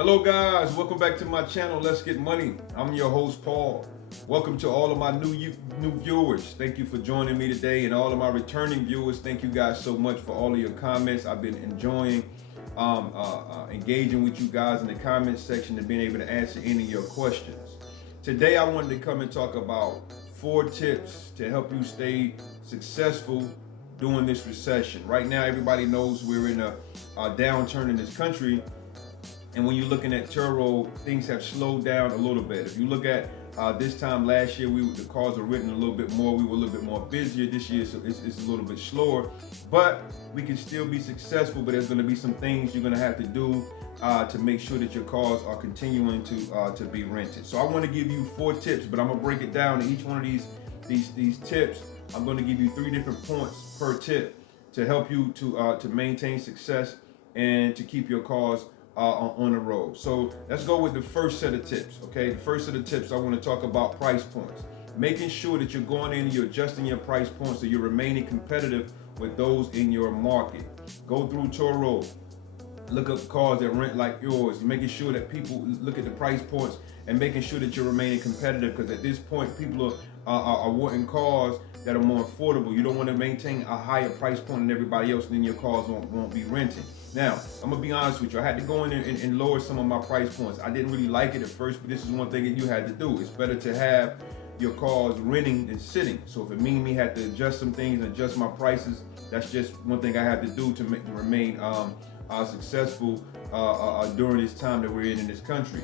Hello guys, welcome back to my channel, Let's Get Money. I'm your host, Paul. Welcome to all of my new viewers. Thank you for joining me today, and all of my returning viewers, thank you guys so much for all of your comments. I've been enjoying engaging with you guys in the comments section and being able to answer any of your questions. Today I wanted to come and talk about 4 tips to help you stay successful during this recession. Right now, everybody knows we're in a downturn in this country. And when you're looking at Turo, things have slowed down a little bit. If you look at this time last year, the cars were written a little bit more. We were a little bit more busier this year, so it's a little bit slower. But we can still be successful, but there's going to be some things you're going to have to do to make sure that your cars are continuing to be rented. So I want to give you 4 tips, but I'm going to break it down to each one of these tips. I'm going to give you 3 different points per tip to help you to maintain success and to keep your cars on the road. So let's go with the first set of tips. Okay, the first set of tips, I want to talk about price points. Making sure that you're going in and you're adjusting your price points so you're remaining competitive with those in your market. Go through Turo, look up cars that rent like yours, making sure that people look at the price points and making sure that you're remaining competitive, because at this point people are wanting cars that are more affordable. You don't want to maintain a higher price point than everybody else, and then your cars won't be renting. Now, I'm gonna be honest with you, I had to go in and lower some of my price points. I didn't really like it at first, but this is one thing that you had to do. It's better to have your cars renting than sitting. So if it means me had to adjust some things and adjust my prices, that's just one thing I had to do to remain successful during this time that we're in this country.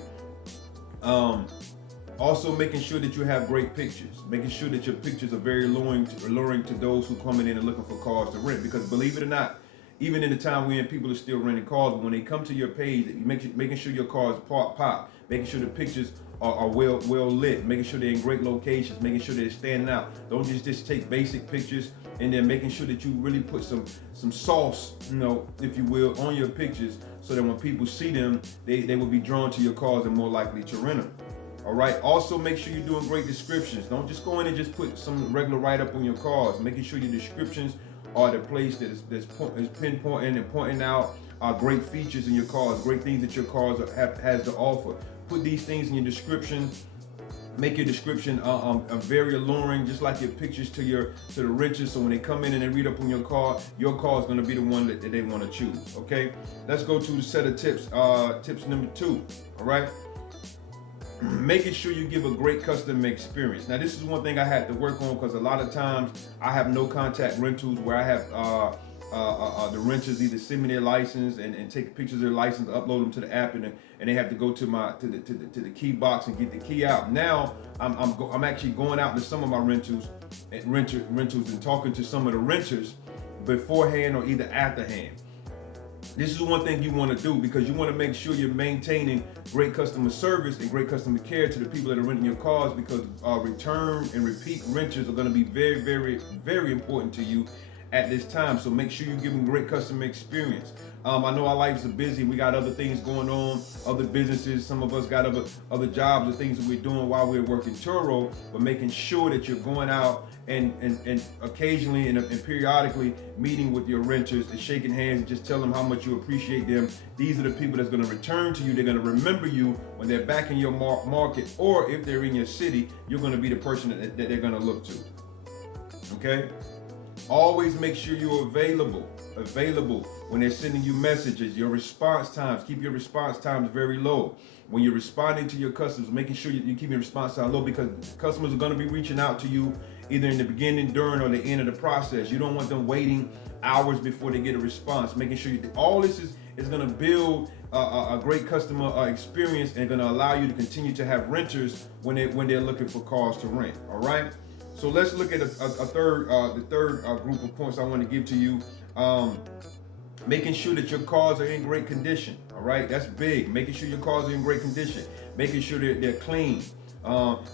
Also, making sure that you have great pictures, making sure that your pictures are very alluring to those who coming in and looking for cars to rent. Because believe it or not, even in the time we're in, people are still renting cars. But when they come to your page, making sure your cars pop, making sure the pictures are well lit, making sure they're in great locations, making sure they're standing out. Don't just take basic pictures, and then making sure that you really put some sauce, if you will, on your pictures, so that when people see them, they will be drawn to your cars and more likely to rent them. All right. Also, make sure you're doing great descriptions. Don't just go in and just put some regular write-up on your cars. Making sure your descriptions are the place that is pinpointing and pointing out great features in your cars, great things that your cars has to offer. Put these things in your description. Make your description very alluring, just like your pictures to the renters. So when they come in and they read up on your car is going to be the one that they want to choose. Okay. Let's go to the set of tips. Tips number 2. All right. Making sure you give a great customer experience. Now, this is one thing I had to work on, because a lot of times I have no contact rentals where I have the renters either send me their license and take pictures of their license, upload them to the app, and they have to go to the key box and get the key out. Now I'm actually going out to some of my rentals and talking to some of the renters beforehand or either afterhand. This is one thing you want to do, because you want to make sure you're maintaining great customer service and great customer care to the people that are renting your cars, because return and repeat renters are going to be very, very, very important to you at this time. So make sure you give them great customer experience. I know our lives are busy. We got other things going on, other businesses. Some of us got other jobs or things that we're doing while we're working Turo, but making sure that you're going out and occasionally and periodically meeting with your renters and shaking hands and just tell them how much you appreciate them. These are the people that's going to return to you. They're going to remember you when they're back in your market, or if they're in your city, you're going to be the person that they're going to look to. Okay? Always make sure you're available when they're sending you messages. Your response times, keep your response times very low. When you're responding to your customers, making sure you keep your response time low, because customers are going to be reaching out to you either in the beginning, during, or the end of the process. You don't want them waiting hours before they get a response. Making sure all this is going to build a great customer experience, and going to allow you to continue to have renters when they're looking for cars to rent. All right. So let's look at the third group of points I want to give to you. Making sure that your cars are in great condition. All right, that's big. Making sure your cars are in great condition. Making sure they're clean.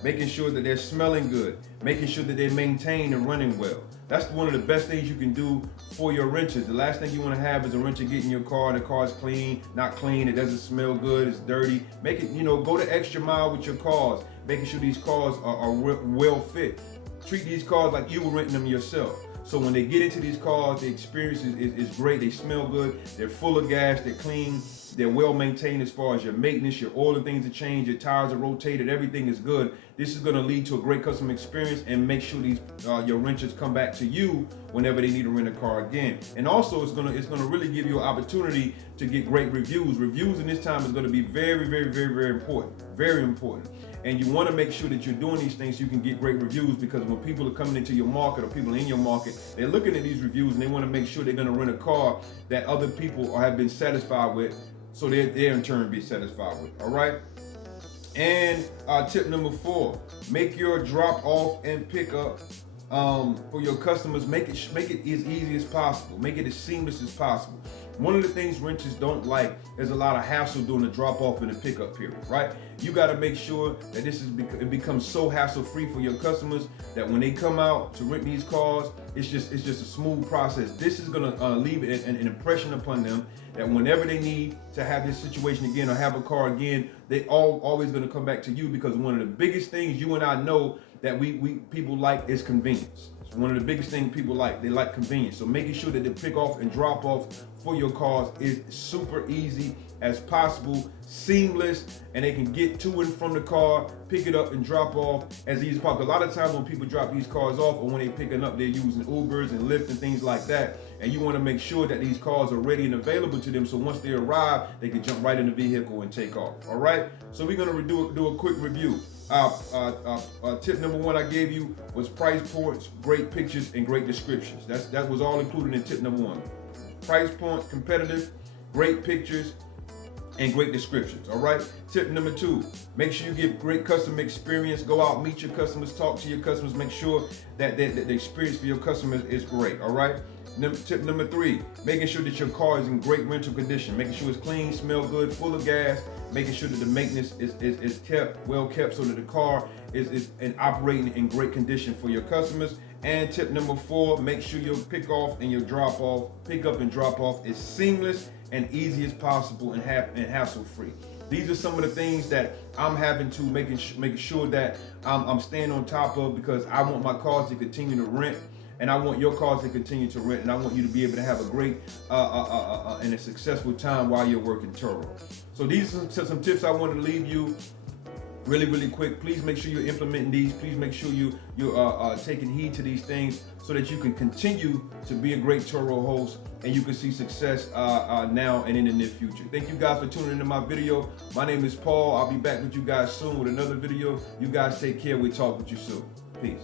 Making sure that they're smelling good. Making sure that they're maintained and running well. That's one of the best things you can do for your renters. The last thing you want to have is a renter get in your car, the car's clean, not clean, it doesn't smell good, it's dirty. Make it, go the extra mile with your cars, making sure these cars are well fit. Treat these cars like you were renting them yourself. So when they get into these cars, the experience is great. They smell good. They're full of gas. They're clean. They're well maintained as far as your maintenance, your oil and things are changed, your tires are rotated, everything is good. This is going to lead to a great customer experience and make sure these your renters come back to you whenever they need to rent a car again. And also it's gonna really give you an opportunity to get great reviews. Reviews in this time is going to be very, very, very, very important. Very important. And you want to make sure that you're doing these things so you can get great reviews, because when people are coming into your market or people in your market, they're looking at these reviews and they want to make sure they're going to rent a car that other people have been satisfied with, so they're in turn be satisfied with. All right. And tip number 4, make your drop off and pick up for your customers. Make it as easy as possible. Make it as seamless as possible. One of the things renters don't like is a lot of hassle during the drop off and the pickup period, right? You got to make sure that it becomes so hassle free for your customers that when they come out to rent these cars, it's just a smooth process. This is going to leave an impression upon them that whenever they need to have this situation again or have a car again, they always going to come back to you, because one of the biggest things you and I know that we people like is convenience. It's one of the biggest things people like. They like convenience. So making sure that the pick off and drop off for your cars is super easy as possible, seamless, and they can get to and from the car, pick it up and drop off as easy as possible. A lot of times when people drop these cars off or when they pick it up, they're using Ubers and Lyft and things like that. And you want to make sure that these cars are ready and available to them, so once they arrive, they can jump right in the vehicle and take off. All right. So we're gonna do a quick review. Tip number 1 I gave you was price points, great pictures, and great descriptions. That was all included in tip number 1. Price point, competitive, great pictures, and great descriptions. All right. Tip number 2, make sure you give great customer experience. Go out, meet your customers, talk to your customers, make sure that the experience for your customers is great. All right. Tip number 3, making sure that your car is in great rental condition, making sure it's clean, smell good, full of gas, making sure that the maintenance is well kept so that the car is operating in great condition for your customers. And tip number 4, make sure your pick up and drop off is seamless and easy as possible and hassle free. These are some of the things that I'm having to making sure that I'm staying on top of, because I want my cars to continue to rent. And I want your cars to continue to rent, and I want you to be able to have a great and a successful time while you're working Turo. So these are some tips I wanted to leave you really, really quick. Please make sure you're implementing these. Please make sure you're taking heed to these things so that you can continue to be a great Turo host and you can see success now and in the near future. Thank you guys for tuning into my video. My name is Paul. I'll be back with you guys soon with another video. You guys take care. We'll talk with you soon. Peace.